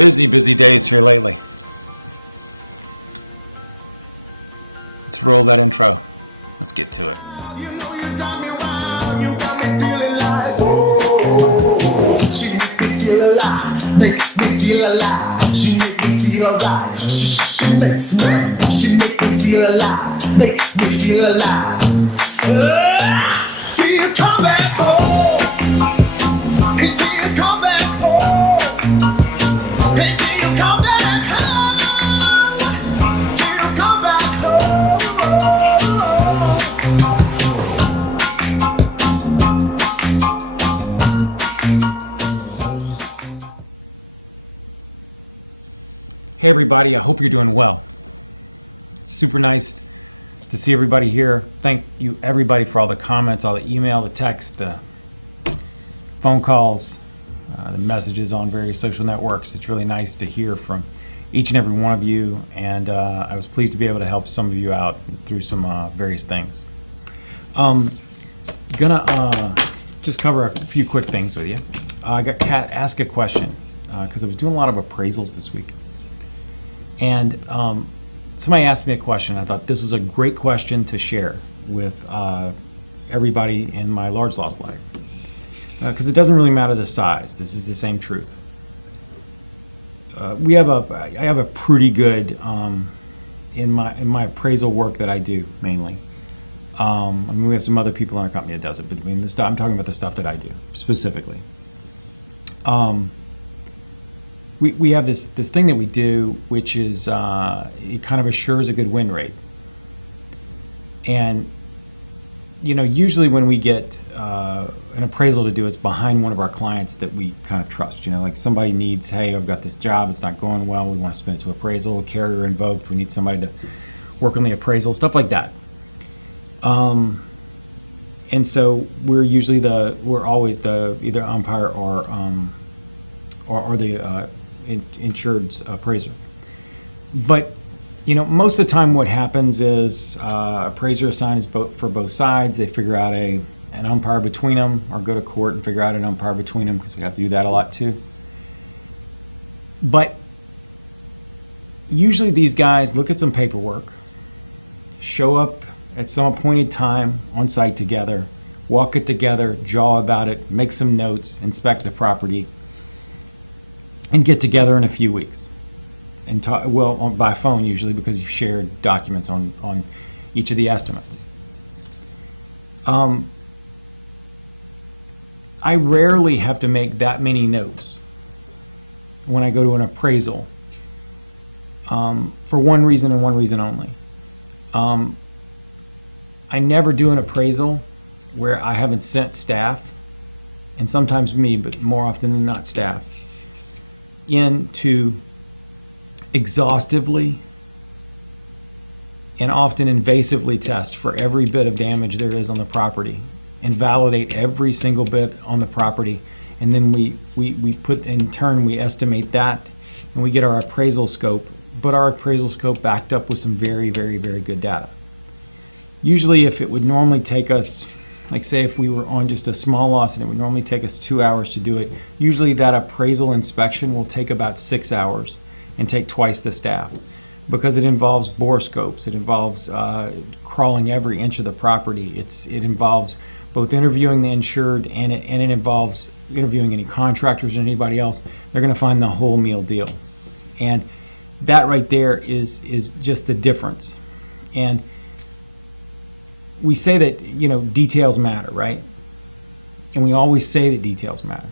Busy days here lately. Let's roll that intro. Let's get to it. She make me feel alive, make me feel alive. She make me feel alright. She makes me, she make me feel alive, make me feel alive. Till you come back home, until you come back home, until you come back home, till you come back home. Hey everybody, I hope you're doing well. It's super nice to see everybody here. Thank you everybody for all the comments, all the email, the text, the phone calls, the messages on various social networks. It's really nice to hear from each and every one of you, and I was pleased to be able to help some of you out through some various things. Gonna just cover a few quick things with you. I got Kat ask a question because I was doing a lot of appraisals this week. And somebody asked me a question. I thought this was a great question to share with everybody in my large loss life. Because it doesn't really matter the size. This is the same truth. I have a pretty good, in my appraisal work that I do mainly. I mean, we have some other people in our company that does it, but I mean, I'm talking about the stuff that I do specifically. We have this thing that we do, which is it kind of assures a good win rate. And you know, usually when we get an appraisal to do, it's behind one of our clients that we kind of trust. You know, like somebody needs, hey, I've got this job, it's not going well, we want to spend it to appraisal, a carrier invoked, we need somebody to work on the appraisal, stuff like that. And so we're always the either umpire or the insured's appraiser. But you know, most of the time what happens is appraiser assigns for both sides. They figure out an umpire between them, or go to court and figure out an umpire between them, because we have to do that a lot too. But usually these guys look at some paperwork, show up at some appointed time on site together, walk it together, jaw about it, make some notes, inspect the property, and get together in a few weeks and talk, by phone usually, because you've shared documents on each of the estimates. I rarely have to make that many notes when I go to an appraisal, for one reason and one reason only. I never do an appraisal where I haven't sent staff, and sometimes me, but more often than not staff, in to exhaustively and often invasively test for every bit of damage there is on the property and validate every single bit on the property. And then we put, in turn, we estimate that and we get our appraisal scope, but our appraisal scope backed up with some very, very, very good data. Usually if it would normally take us, like say if we were on just a small loss and it would normally take us 2 hours to do it, usually that appraisal inspection will take about 6 hours and take twice the staff, because it involves bore scopes, it involves crawling every inch of the property, it involves both interviewing the insured and it involves interviewing any contractors or anybody else. They're going to find the whole meal deal. And that right there is just the difference. And we say that, you know, details matter, right? And we always say that details matter.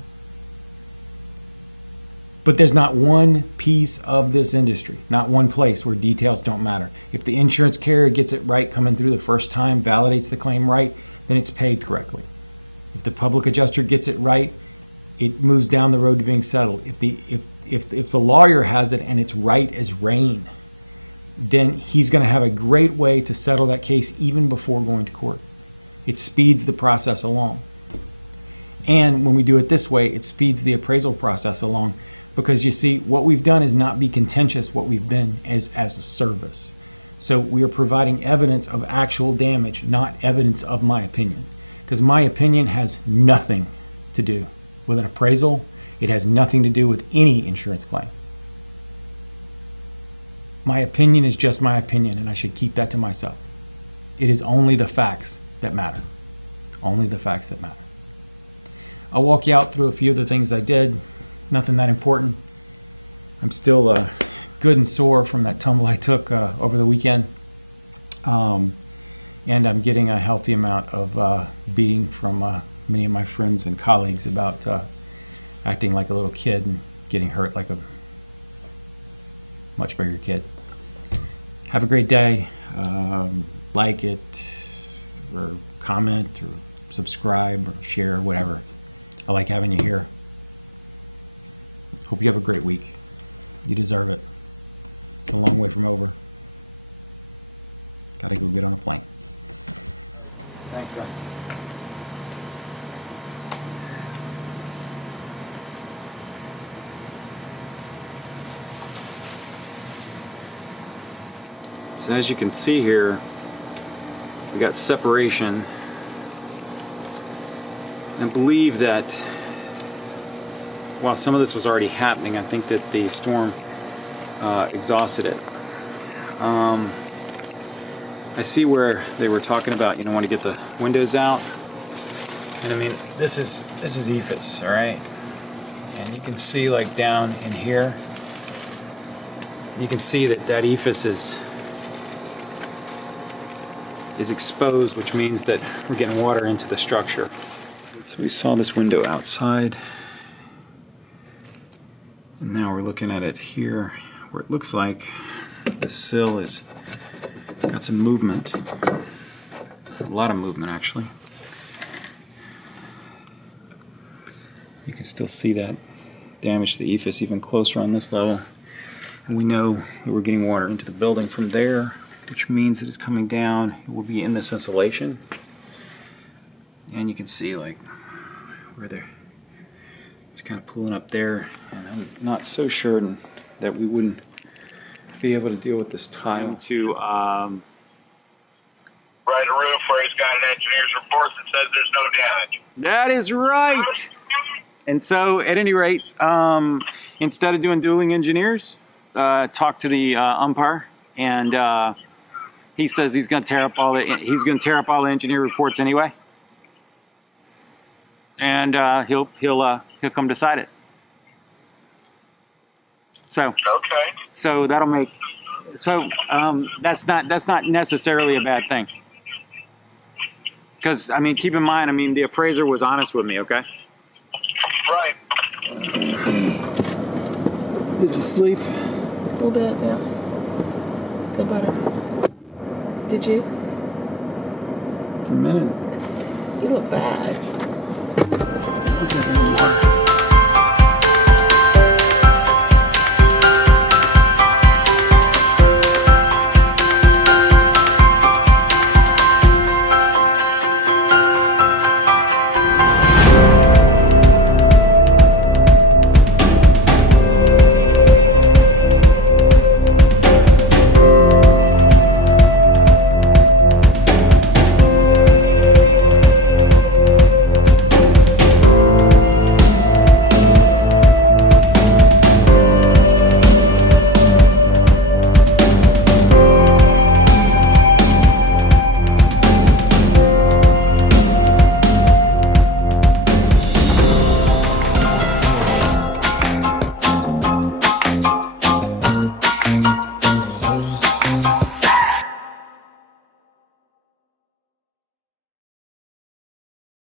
But there's not one piece of this industry, not one place where details don't matter. If the insurance carrier gets it right coming through the first time, validates the claim right, then it's paid correctly. If the public adjuster gets it right, it moves down the road to being settled. If the lawyer has it and it's right as rain, then he's going to have a great way to settle that case even before going to court. It speeds the process along. And when we do it this way, it speeds the appraisal process along, because you see, what we've done is not be contentious. What we've been as a service. So we are providing evidence of actual damage, not evidence of my opinion, because my opinion has nothing to do with an appraisal. It has nothing to do with any insurance claim. My opinion is just my opinion, and I should keep that to myself. It is only the facts that matter. Only the facts that matter. I'll walk you out through a few of the things I did. Nothing that important. I'm still good and sore from that tumble I took over the weekend. And I'm getting a healthy amount of beating from many of my friends and colleagues about acting like a little kid and getting hurt like a much bigger kid. Have a great day. Like it, or comment, or subscribe, or share, or whatever. I like having you here. Hope you have a great week. You deserve it. It's a long way from over. Gotta go get on a plane. Thanks, Ryan. So as you can see here, we got separation. I believe that while some of this was already happening, I think that the storm exhausted it. I see where they were talking about, want to get the windows out. And I mean, this is EFIS, all right? And you can see like down in here, you can see that EFIS is exposed, which means that we're getting water into the structure. So we saw this window outside, and now we're looking at it here, where it looks like the sill is got some movement, a lot of movement actually. You can still see that damage to the EFIS even closer on this level, and we know that we're getting water into the building from there, which means that it's coming down. It will be in this insulation, and you can see like where it's kind of pulling up there, and I'm not so sure that we wouldn't be able to deal with this tile. To right a roof where he's got an engineer's report that says there's no damage. That is right. And so, at any rate, instead of doing dueling engineers, talk to the umpire, and he says he's going to tear up all the engineer reports anyway, and he'll come decide it. So Okay. So that'll make that's not necessarily a bad thing, because I mean, keep in mind, I mean, the appraiser was honest with me. Okay. Right. Did you sleep? A little bit, yeah. Feel better. Did you? For a minute. You look bad. Okay.